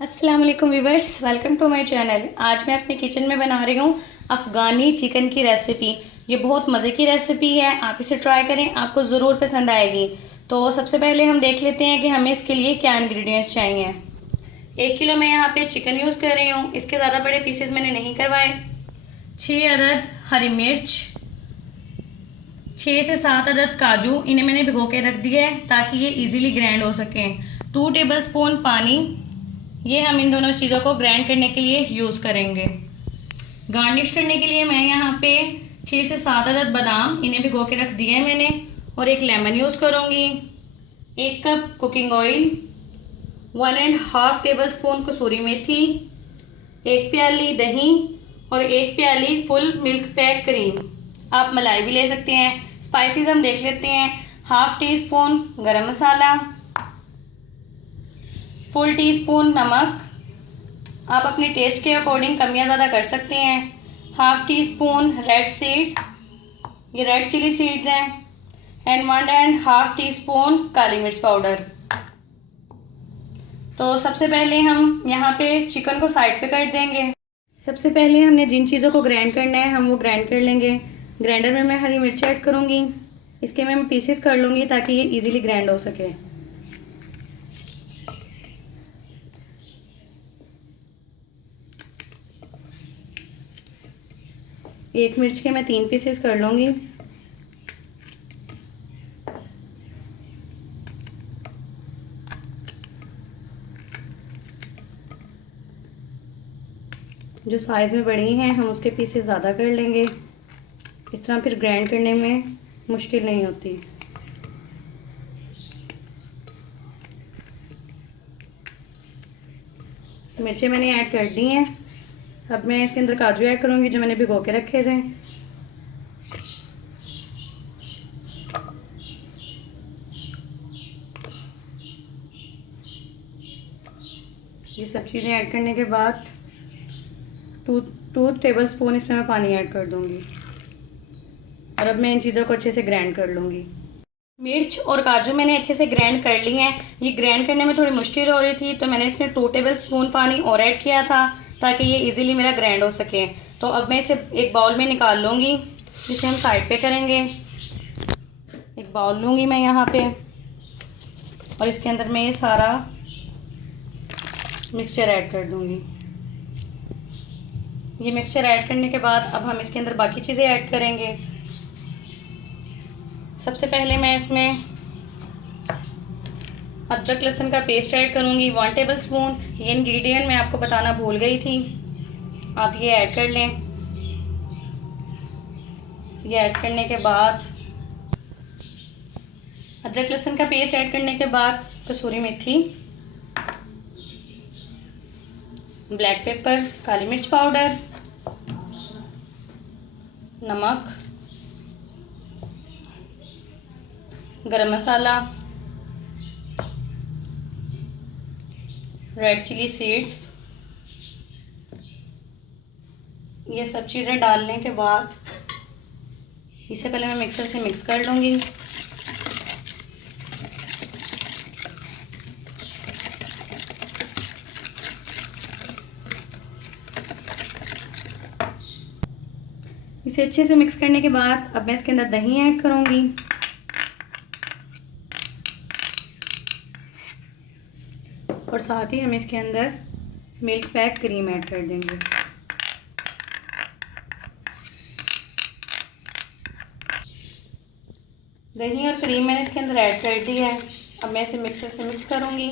अस्सलाम वालेकुम viewers, welcome to my channel. आज मैं अपने किचन में बना रही हूँ अफ़गानी चिकन की रेसिपी। ये बहुत मज़े की रेसिपी है, आप इसे ट्राई करें, आपको ज़रूर पसंद आएगी। तो सबसे पहले हम देख लेते हैं कि हमें इसके लिए क्या इंग्रेडिएंट्स चाहिए। 1 किलो मैं यहाँ पे चिकन यूज़ कर रही हूँ, इसके ज़्यादा बड़े पीसेस मैंने नहीं करवाए। 6 अदद हरी मिर्च, 6 से 7 अदद काजू, इन्हें मैंने भिगो के रख दिया है ताकि ये इजीली ग्राइंड हो सकें। 2 टेबलस्पून पानी, ये हम इन दोनों चीज़ों को ग्राइंड करने के लिए यूज़ करेंगे। गार्निश करने के लिए मैं यहाँ पे 6 से 7 अदद बादाम, इन्हें भिगो के रख दिए है मैंने, और एक लेमन यूज़ करूँगी। 1 कप कुकिंग ऑयल, 1.5 टेबलस्पून कसूरी मेथी, 1 प्याली दही और 1 प्याली फुल मिल्क पैक क्रीम। आप मलाई भी ले सकते हैं। स्पाइसेस हम देख लेते हैं। हाफ टी स्पून गरम मसाला, फुल टीस्पून नमक, आप अपने टेस्ट के अकॉर्डिंग कमियाँ ज़्यादा कर सकते हैं। Half tea spoon red seeds, ये रेड चिली सीड्स हैं, एंड 1.5 टीस्पून काली मिर्च पाउडर। तो सबसे पहले हम यहाँ पे चिकन को साइड पे कर देंगे। सबसे पहले हमने जिन चीज़ों को ग्राइंड करना है हम वो ग्राइंड कर लेंगे। ग्राइंडर में मैं हरी मिर्च ऐड करूँगी, इसके मैं पीसेस कर लूँगी ताकि ये ईज़िली ग्राइंड हो सके। एक मिर्च के मैं 3 पीसेस कर लूँगी। जो साइज़ में बड़ी हैं हम उसके पीसेस ज़्यादा कर लेंगे, इस तरह फिर ग्राइंड करने में मुश्किल नहीं होती। मिर्चें मैंने ऐड कर दी हैं। अब मैं इसके अंदर काजू ऐड करूँगी जो मैंने भिगो के रखे थे। ये सब चीज़ें ऐड करने के बाद टू टेबलस्पून इसमें मैं पानी ऐड कर दूँगी, और अब मैं इन चीज़ों को अच्छे से ग्राइंड कर लूँगी। मिर्च और काजू मैंने अच्छे से ग्राइंड कर ली हैं। ये ग्राइंड करने में थोड़ी मुश्किल हो रही थी तो मैंने इसमें 2 टेबलस्पून पानी और ऐड किया था ताकि ये इजीली मेरा ग्राइंड हो सके। तो अब मैं इसे एक बाउल में निकाल लूँगी, जिसे हम साइड पे करेंगे। एक बाउल लूँगी मैं यहाँ पे, और इसके अंदर मैं ये सारा मिक्सचर ऐड कर दूँगी। ये मिक्सचर ऐड करने के बाद अब हम इसके अंदर बाकी चीज़ें ऐड करेंगे। सबसे पहले मैं इसमें अदरक लहसुन का पेस्ट ऐड करूँगी 1 टेबलस्पून। ये इंग्रेडिएंट मैं आपको बताना भूल गई थी, आप ये ऐड कर लें। ये ऐड करने के बाद अदरक लहसुन का पेस्ट ऐड करने के बाद कसूरी मेथी, ब्लैक पेपर, काली मिर्च पाउडर, नमक, गरम मसाला, रेड चिली सीड्स, ये सब चीज़ें डालने के बाद इसे पहले मैं मिक्सर से मिक्स कर लूँगी। इसे अच्छे से मिक्स करने के बाद अब मैं इसके अंदर दही ऐड करूँगी, और साथ ही हम इसके अंदर मिल्क पैक क्रीम ऐड कर देंगे। दही और क्रीम मैंने इसके अंदर ऐड कर दी है। अब मैं इसे मिक्सर से मिक्स करूँगी।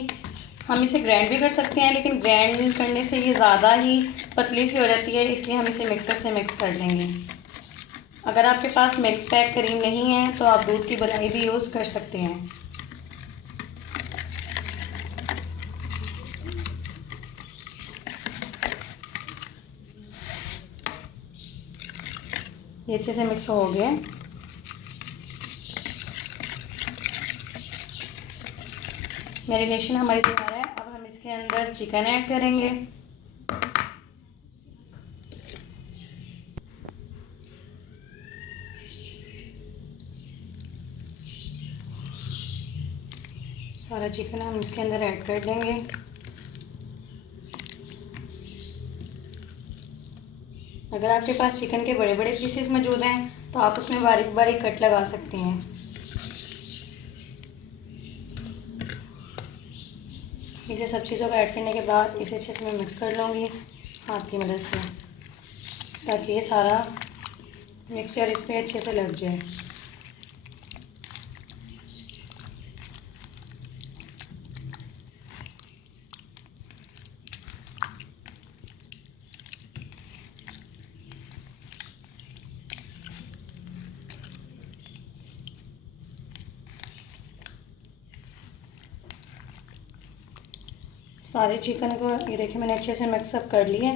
हम इसे ग्राइंड भी कर सकते हैं, लेकिन ग्राइंड करने से ये ज़्यादा ही पतली सी हो जाती है, इसलिए हम इसे मिक्सर से मिक्स कर लेंगे। अगर आपके पास मिल्क पैक क्रीम नहीं है तो आप दूध की मलाई भी यूज़ कर सकते हैं। ये अच्छे से मिक्स हो गया। मैरिनेशन हमारी तैयार है। अब हम इसके अंदर चिकन ऐड करेंगे। सारा चिकन हम इसके अंदर ऐड कर देंगे। अगर आपके पास चिकन के बड़े बड़े पीसेस मौजूद हैं तो आप उसमें बारीक बारीक कट लगा सकते हैं। इसे सब चीज़ों को ऐड करने के बाद इसे अच्छे से मैं मिक्स कर लूँगी हाथ की मदद से, ताकि ये सारा मिक्सचर इस पर अच्छे से लग जाए। सारे चिकन को ये देखिए मैंने अच्छे से मिक्सअप कर लिए।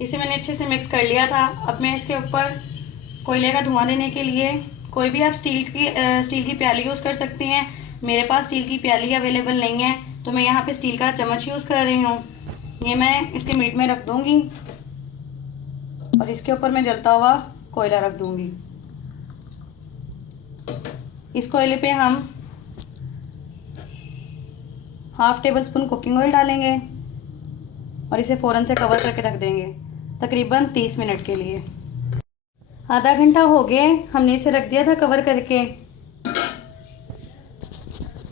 इसे मैंने अच्छे से मिक्स कर लिया था। अब मैं इसके ऊपर कोयले का धुआं देने के लिए कोई भी आप स्टील की प्याली यूज़ कर सकते हैं। मेरे पास स्टील की प्याली अवेलेबल नहीं है तो मैं यहाँ पे स्टील का चम्मच यूज़ कर रही हूँ। ये मैं इसके मीट में रख दूँगी और इसके ऊपर मैं जलता हुआ कोयला रख दूँगी। इस कोयले पे हम half table spoon cooking oil डालेंगे और इसे फ़ौरन से कवर करके रख देंगे तकरीबन 30 मिनट के लिए। आधा घंटा हो गया, हमने इसे रख दिया था कवर करके।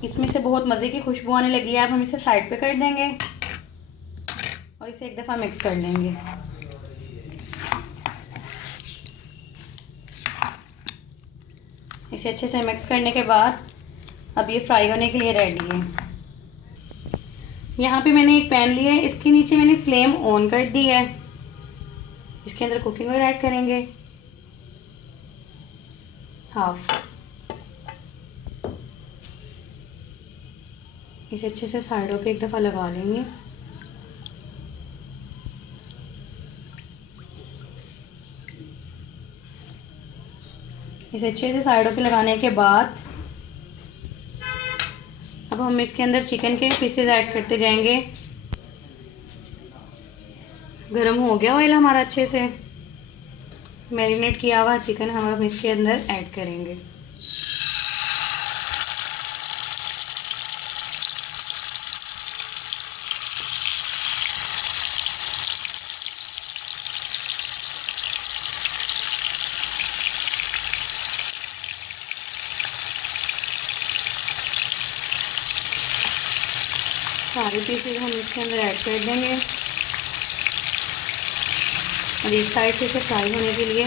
इसमें से बहुत मज़े की खुशबू आने लगी है। अब हम इसे साइड पे कर देंगे और इसे एक दफ़ा मिक्स कर लेंगे। इसे अच्छे से मिक्स करने के बाद अब ये फ्राई होने के लिए रेडी है। यहाँ पे मैंने एक पैन लिया है, इसके नीचे मैंने फ्लेम ऑन कर दी है। इसके अंदर कुकिंग ऑयल ऐड करेंगे हाफ। इसे अच्छे से साइडों पे एक दफ़ा लगा लेंगे। इसे अच्छे से साइडों पे लगाने के बाद अब हम इसके अंदर चिकन के पीसेस ऐड करते जाएंगे। गरम हो गया ऑयल हमारा, अच्छे से मैरिनेट किया हुआ चिकन हम इसके अंदर ऐड करेंगे। सारे पीसेस हम इसके अंदर ऐड कर देंगे और एक साइड से इसे फ्राई होने के लिए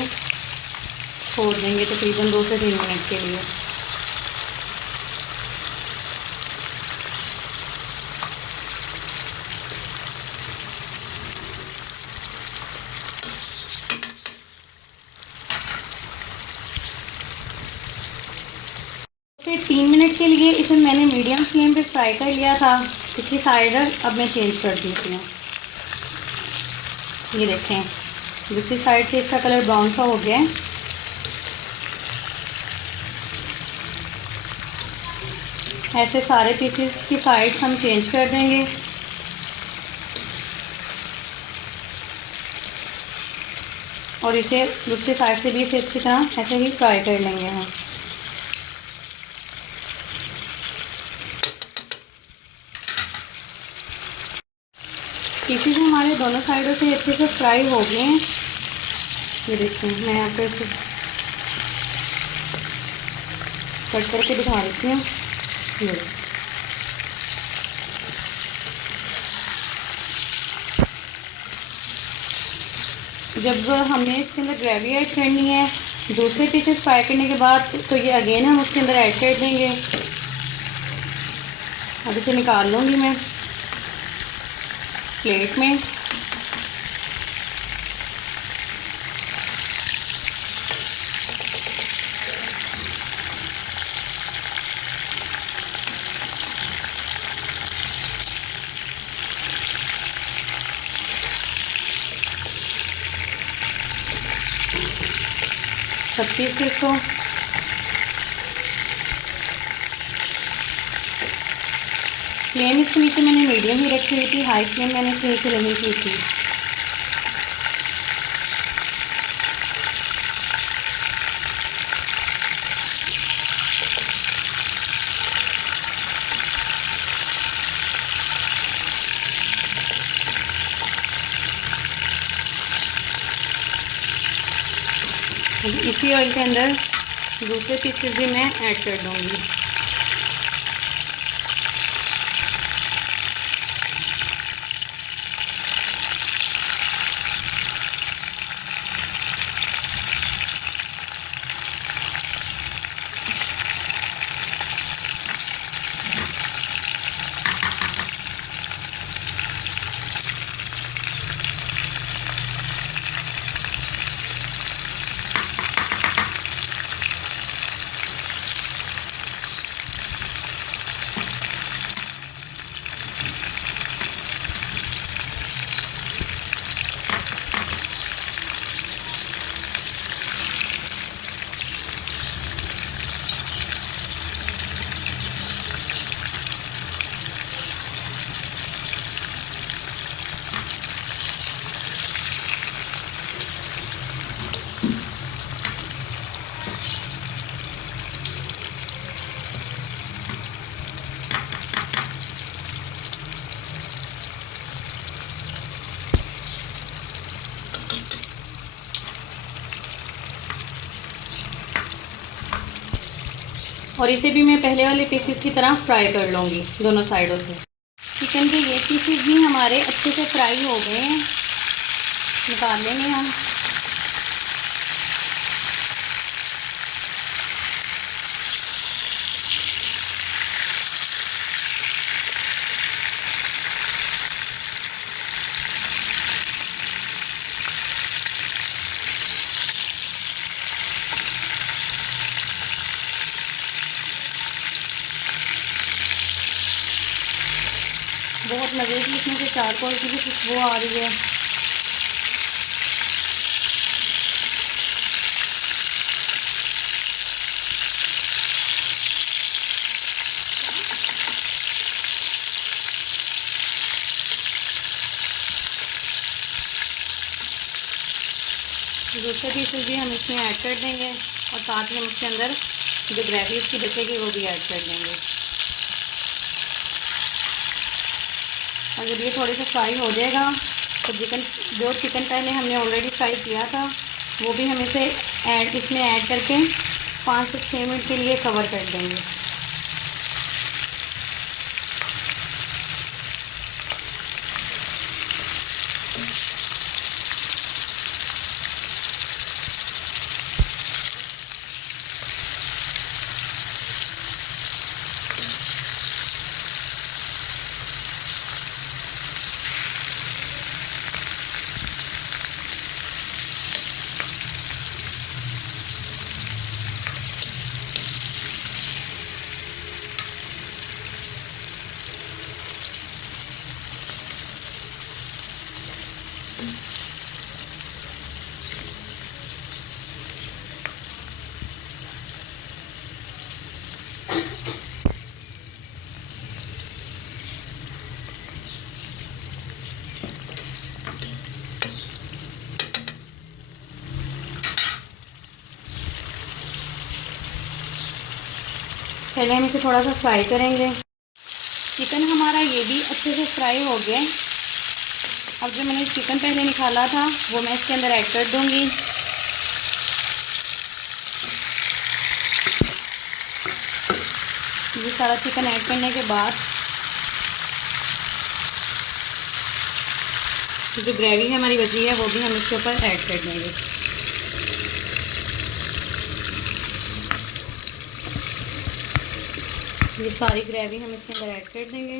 छोड़ देंगे तकरीबन 2 से 3 मिनट के लिए। फिर 3 मिनट के लिए इसे मैंने मीडियम फ्लेम पे फ्राई कर लिया था। इसकी साइड अब मैं चेंज कर देती हूँ। ये देखें दूसरी साइड से इसका कलर ब्राउन सा हो गया है। ऐसे सारे पीसेस की साइड्स हम चेंज कर देंगे। और इसे दूसरी साइड से भी इसे अच्छी तरह ऐसे ही फ्राई कर लेंगे हम। पीसेस हमारे दोनों साइडों से अच्छे से फ्राई हो गए हैं। ये देखिए मैं यहाँ पर इसे कट करके दिखा देती हूँ। ये जब हमने इसके अंदर ग्रेवी ऐड करनी है दूसरे पीसेस फ्राई करने के बाद तो ये अगेन हम उसके अंदर ऐड कर देंगे। अब इसे निकाल लूँगी मैं प्लेट में। सब पीसेस को फ्लेम इसके नीचे मैंने मीडियम ही रखी हुई थी, हाई फ्लेम मैंने इसके नीचे नहीं की थी। इसी ऑयल के अंदर दूसरे पीसेस भी मैं ऐड कर दूँगी। और इसे भी मैं पहले वाले पीसेस की तरह फ्राई कर लूँगी दोनों साइडों से। चिकन के ये पीसेस भी हमारे अच्छे से फ्राई हो गए हैं, निकाल लेंगे हम। बहुत मज़े की इसमें से चारकोल की भी खुशबू आ रही है। दूसरे पीसेस भी हम इसमें ऐड कर देंगे और साथ ही हम इसके अंदर जो ग्रेवी उसकी बचेगी वो भी ऐड कर देंगे। और जब ये थोड़े से फ्राई हो जाएगा तो चिकन पहले हमने ऑलरेडी फ्राई किया था वो भी हम इसमें ऐड करके 5 से 6 मिनट के लिए कवर कर देंगे। पहले हम इसे थोड़ा सा फ्राई करेंगे। चिकन हमारा ये भी अच्छे से फ्राई हो गया। अब जो मैंने चिकन पहले निकाला था वो मैं इसके अंदर ऐड कर दूंगी। ये सारा चिकन ऐड करने के बाद जो ग्रेवी है हमारी बची है वो भी हम इसके ऊपर ऐड कर देंगे। ये सारी ग्रेवी हम इसके अंदर ऐड कर देंगे।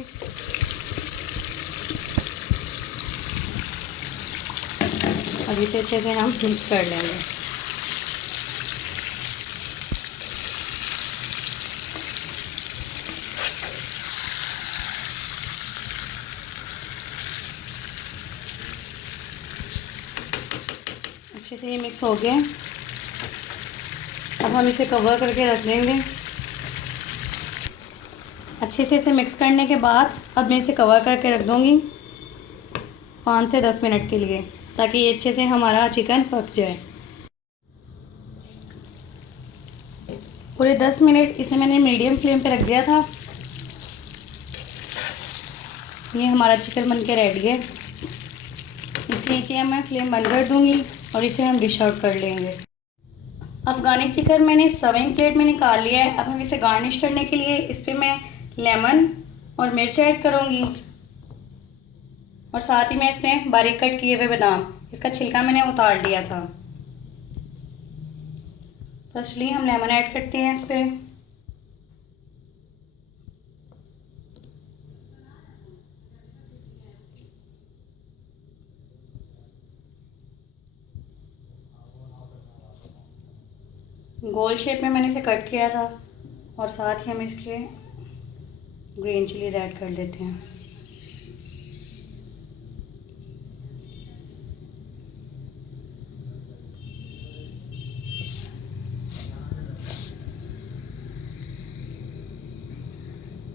अब इसे अच्छे से हम मिक्स कर लेंगे। अच्छे से ये मिक्स हो गया। अब हम इसे कवर करके रख देंगे। अच्छे से इसे मिक्स करने के बाद अब मैं इसे कवर करके रख दूँगी 5 से 10 मिनट के लिए, ताकि ये अच्छे से हमारा चिकन पक जाए। पूरे 10 मिनट इसे मैंने मीडियम फ्लेम पे रख दिया था। ये हमारा चिकन बन के रेडी है। इसके नीचे मैं फ्लेम बंद कर दूँगी और इसे हम डिश आउट कर लेंगे। अफ़गानी चिकन मैंने सर्विंग प्लेट में निकाल लिया है। अब हम इसे गार्निश करने के लिए इस पर मैं लेमन और मिर्च ऐड करूँगी और साथ ही मैं इसमें बारीक कट किए हुए बादाम, इसका छिलका मैंने उतार लिया था। फर्स्टली हम लेमन ऐड करते हैं इस पर। गोल शेप में मैंने इसे कट किया था और साथ ही हम इसके ग्रीन चिलीज ऐड कर लेते हैं।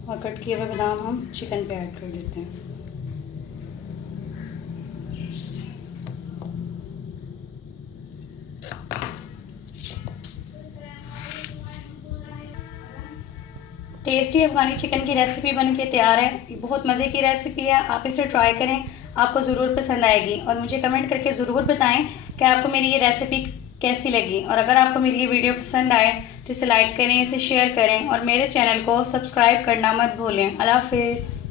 और कट किए हुए बादाम हम चिकन पे ऐड कर देते हैं। टेस्टी अफ़गानी चिकन की रेसिपी बन के तैयार है। ये बहुत मज़े की रेसिपी है, आप इसे ट्राई करें, आपको ज़रूर पसंद आएगी। और मुझे कमेंट करके ज़रूर बताएं कि आपको मेरी ये रेसिपी कैसी लगी। और अगर आपको मेरी ये वीडियो पसंद आए तो इसे लाइक करें, इसे शेयर करें और मेरे चैनल को सब्सक्राइब करना मत भूलें। अल्लाह हाफ़िज़।